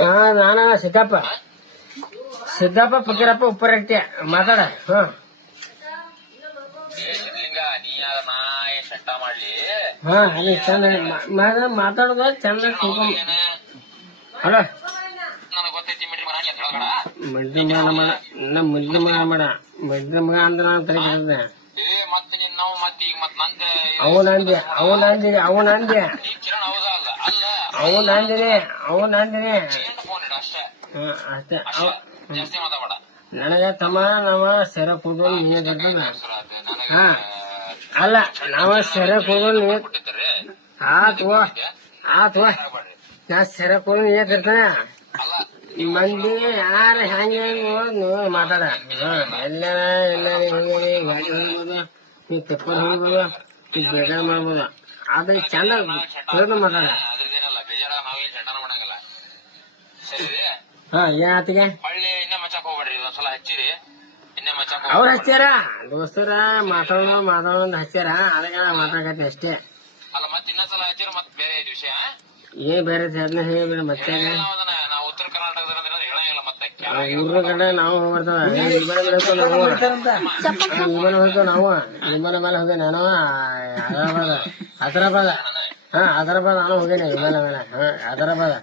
ಹಾ ನಾನ ಸಿದ್ದಪ್ಪ ಸಿದ್ದಪ್ಪ ಫಕೀರಪ್ಪ ಉಪ್ಪರಟ್ಟಿ ಮಾತಾಡ. ಹಾ ಅದೇ ಚಂದ ಮಾತಾಡೋದು ಚಂದ ಹಲೋ ಮಡ್ದ ಮಗ ಮಡ್ದ ಮಗ ಅಂದ್ರೆ ನಾನು ತಲೆ ಕೆಡಿಸಿದೆ. ಅವನಂದೆ ಅಷ್ಟೇ. ನನಗ ತಮ್ಮ ನಾವ ಸೆರೆ ಕೂದಲು ನೀವೇ ತರ್ತದ. ಹಾ ಅಲ್ಲ ನಾವ ಸೆರೆ ಕೂದಲು ನೀವೇ ಆತ್ವ ನಾ ಸೆರೆ ಕೂದಲು ನೀವೇ ತರ್ತಾನೆ. ಮಂದಿ ಯಾರ ಹೆಂಗ ನೀವು ಮಾತಾಡ. ಎಲ್ಲ ಗಾಡಿ ಹೋಗ್ಬೋದು, ನೀವು ಪೆಪ್ಪರ್ ಹೋಗ್ಬೋದು, ನೀವು ಬೇಜಾರ್ ಮಾಡ್ಬೋದು. ಆದ್ರೆ ಚಂದ ತಿಳಿದು ಮಾತಾಡ. ಹಾ ಏನಾತಿಗೆ ಅವ್ರ ಹಚ್ಚಾರ ದೋಸ್ತರ ಮಾತಾಡೋದ್ ಹಚ್ಚಾರ. ಅದಕ್ಕೆ ನಾ ಮಾತಾಡಕತ್ತೀನಿ ಅಷ್ಟೇ. ಏನ್ ಬೇರೆ ಹೇಳಿ ಮತ್ತೆ ಊರ ಕಡೆ ನಾವು ಹೋಗ್ಬರ್ತಾವ ನಾವು ವಿಮಾನ ಮೇಲೆ ಹೋಗಿ ನಾನು ಹೈದರಾಬಾದ್ ನಾನು ಹೋಗೇನೆ ವಿಮಾನ ಮೇಲೆ. ಹೈದರಾಬಾದ್